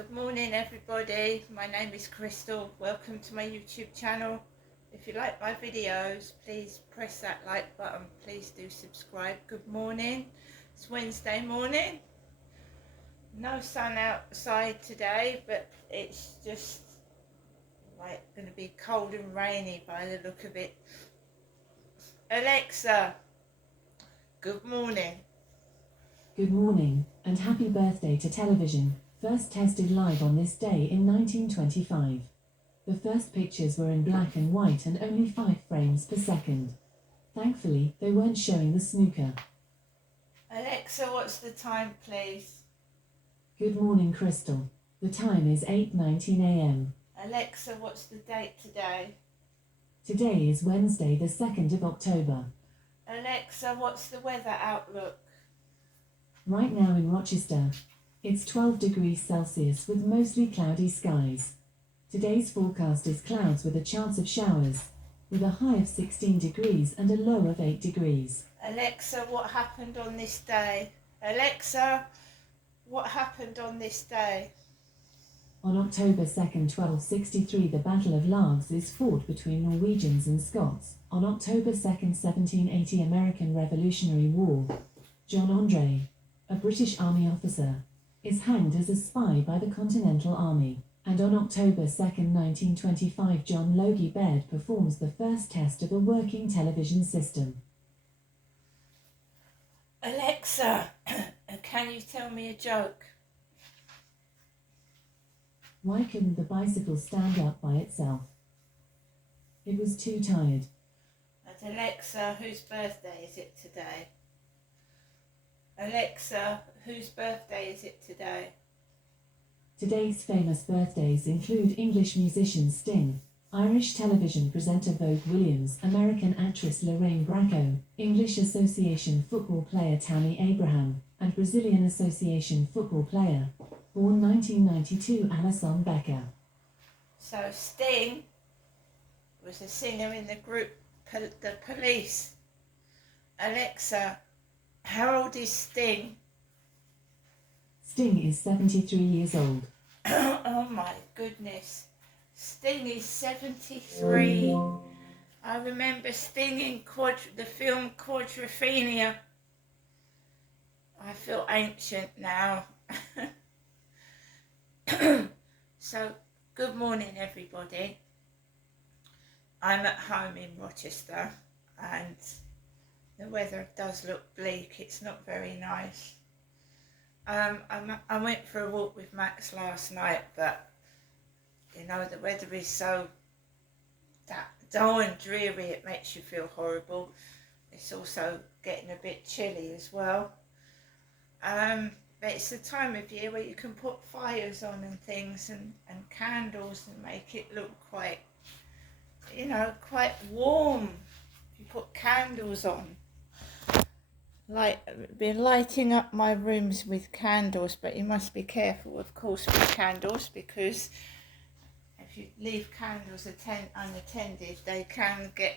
Good morning everybody, my name is Crystal. Welcome to my YouTube channel. If you like my videos, please press that like button. Please do subscribe. Good morning. It's Wednesday morning. No sun outside today, but it's just like going to be cold and rainy by the look of it. Alexa, good morning. Good morning, and happy birthday to television, first tested live on this day in 1925. The first pictures were in black and white and only 5 frames per second. Thankfully, they weren't showing the snooker. Alexa, what's the time, please? Good morning, Crystal. The time is 8:19 a.m. Alexa, what's the date today? Today is Wednesday, the 2nd of October. Alexa, what's the weather outlook? Right now in Rochester, it's 12 degrees Celsius with mostly cloudy skies. Today's forecast is clouds with a chance of showers, with a high of 16 degrees and a low of 8 degrees. Alexa, what happened on this day? Alexa, what happened on this day? On October 2nd, 1263, the Battle of Largs is fought between Norwegians and Scots. On October 2nd, 1780, American Revolutionary War. John Andre, a British Army officer, is hanged as a spy by the Continental Army. And on October 2nd, 1925, John Logie Baird performs the first test of a working television system. Alexa, can you tell me a joke? Why couldn't the bicycle stand up by itself? It was too tired. And Alexa, whose birthday is it today? Alexa, whose birthday is it today? Today's famous birthdays include English musician Sting, Irish television presenter Vogue Williams, American actress Lorraine Bracco, English Association football player Tammy Abraham, and Brazilian Association football player, born 1992, Alison Becker. So Sting was a singer in the group The Police. Alexa, how old is Sting? Sting is 73 years old. Oh my goodness. Sting is 73. I remember Sting in the film Quadrophenia. I feel ancient now. So, good morning everybody. I'm at home in Rochester and the weather does look bleak. It's not very nice. I went for a walk with Max last night, but you know, the weather is so dull and dreary, it makes you feel horrible. It's also getting a bit chilly as well. But it's the time of year where you can put fires on and things and candles and make it look quite, you know, quite warm. If you put candles on. Like, been lighting up my rooms with candles, but you must be careful, of course, with candles, because if you leave candles unattended, they can get,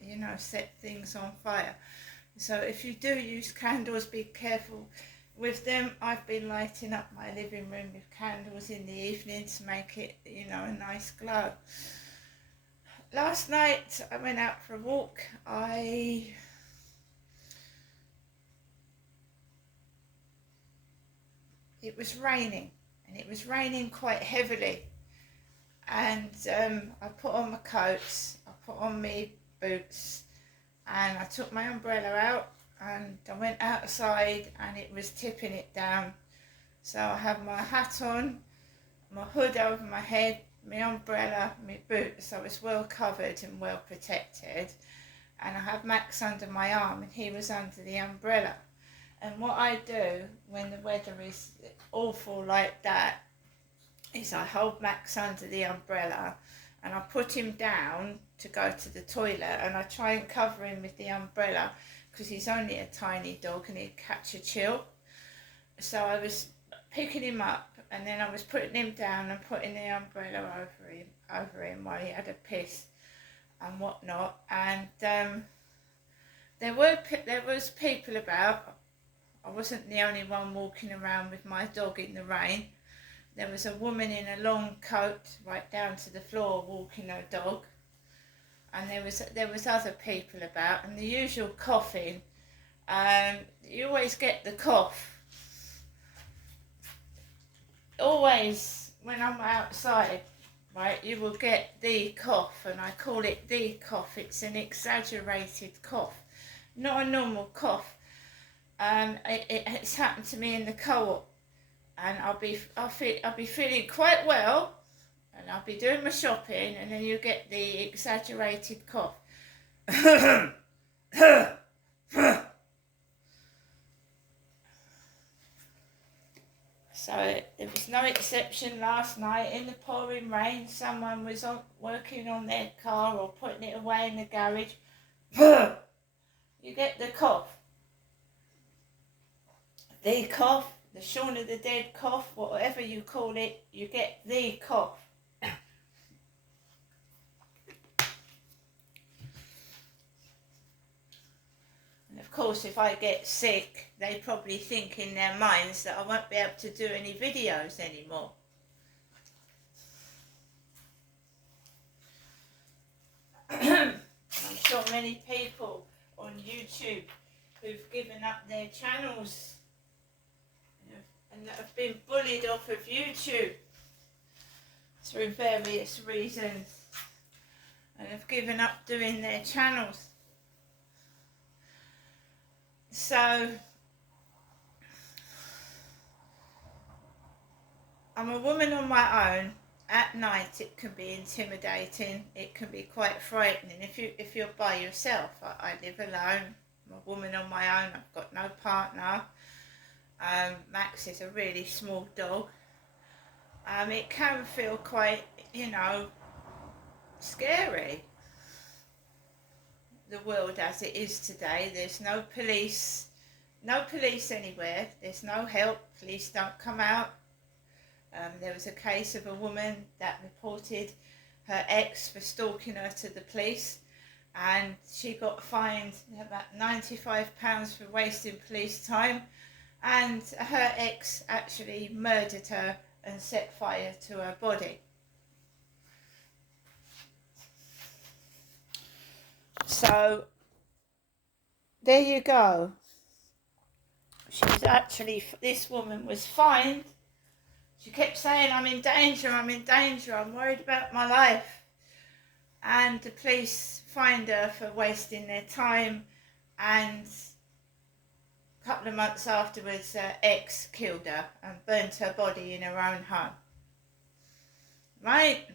you know, set things on fire. So if you do use candles, be careful with them. I've been lighting up my living room with candles in the evening to make it, you know, a nice glow. Last night I went out for a walk. It was raining, and it was raining quite heavily. And I put on my coats, I put on my boots, and I took my umbrella out and I went outside and it was tipping it down. So I had my hat on, my hood over my head, my umbrella, my boots. I was well covered and well protected. And I had Max under my arm and he was under the umbrella. And what I do when the weather is awful like that is I hold Max under the umbrella and I put him down to go to the toilet, and I try and cover him with the umbrella because he's only a tiny dog and he'd catch a chill. So I was picking him up and then I was putting him down and putting the umbrella over him while he had a piss and whatnot. And there was people about. I wasn't the only one walking around with my dog in the rain. there was a woman in a long coat right down to the floor walking her dog, and there was other people about, and the usual coughing. You always get the cough. Always when I'm outside, right, you will get the cough, and I call it the cough. It's an exaggerated cough, not a normal cough. It's happened to me in the co-op, and I'll be feeling quite well, and I'll be doing my shopping, and then you get the exaggerated cough. So there was no exception last night. In the pouring rain, someone was working on their car or putting it away in the garage. You get the cough. The cough, the Shaun of the Dead cough, whatever you call it, you get the cough. And of course, if I get sick, they probably think in their minds that I won't be able to do any videos anymore. I'm sure many people on YouTube who've given up their channels and that have been bullied off of YouTube through various reasons and have given up doing their channels. So I'm a woman on my own. At night it can be intimidating, it can be quite frightening if you're by yourself. I live alone, I'm a woman on my own, I've got no partner. Max is a really small dog. It can feel quite, scary. The world as it is today, there's no police anywhere, there's no help, police don't come out. There was a case of a woman that reported her ex for stalking her to the police, and she got fined about £95 for wasting police time, and her ex actually murdered her and set fire to her body. So there you go. This woman was fined. She kept saying, I'm in danger, I'm worried about my life. And the police fined her for wasting their time, and a couple of months afterwards her ex killed her and burnt her body in her own home. Right?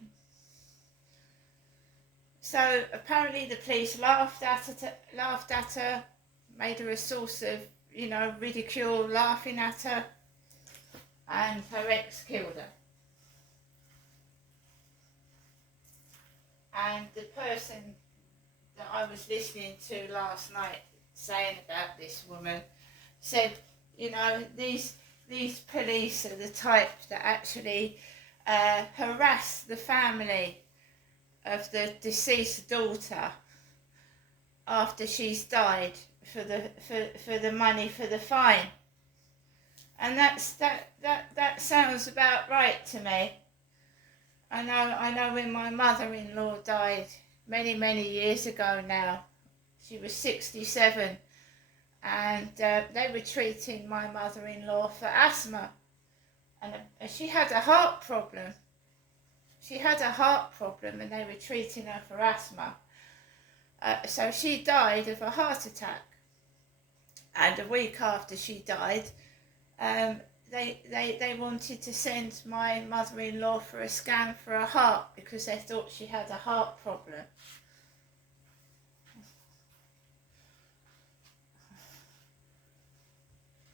So apparently the police laughed at her, made her a source of, ridicule, laughing at her. And her ex killed her. And the person that I was listening to last night saying about this woman said, these police are the type that actually harass the family of the deceased daughter after she's died for the money for the fine. And that sounds about right to me. I know when my mother-in-law died many years ago now, she was 67, and they were treating my mother-in-law for asthma, and she had a heart problem. And they were treating her for asthma. So she died of a heart attack, and a week after she died, they wanted to send my mother-in-law for a scan for her heart because they thought she had a heart problem.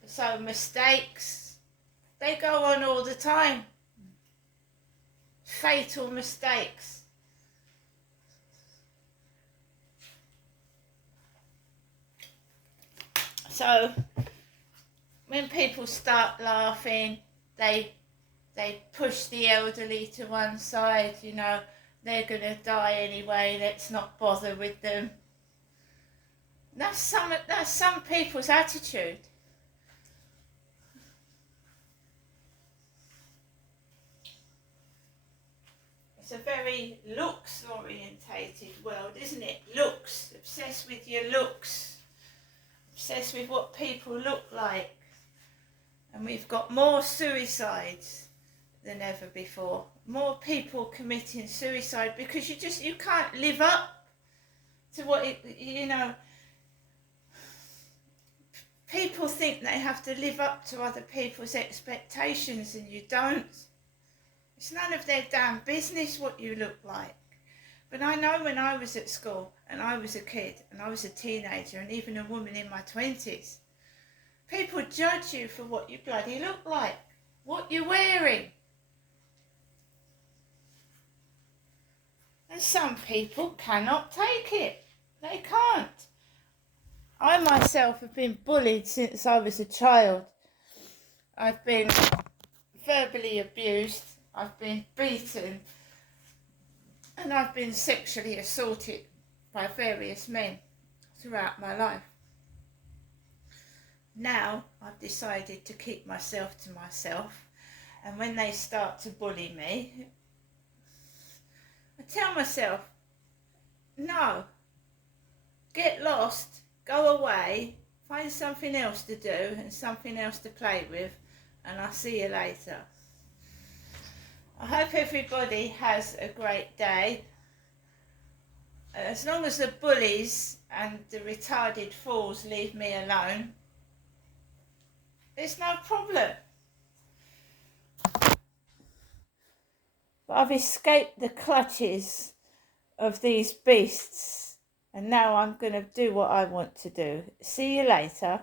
So mistakes, they go on all the time. Fatal mistakes. So when people start laughing, they push the elderly to one side, they're going to die anyway, let's not bother with them. That's some people's attitude. It's a very looks orientated world, isn't it? Looks, obsessed with your looks, obsessed with what people look like. And we've got more suicides than ever before. More people committing suicide because you can't live up to what people think they have to live up to other people's expectations and you don't. It's none of their damn business what you look like. But I know when I was at school and I was a kid and I was a teenager and even a woman in my 20s, people judge you for what you bloody look like, what you're wearing. And some people cannot take it. They can't. I myself have been bullied since I was a child. I've been verbally abused, I've been beaten, and I've been sexually assaulted by various men throughout my life. Now I've decided to keep myself to myself, and when they start to bully me, I tell myself, no, get lost, go away, find something else to do and something else to play with, and I'll see you later. I hope everybody has a great day. As long as the bullies and the retarded fools leave me alone, there's no problem. But I've escaped the clutches of these beasts, and now I'm going to do what I want to do. See you later.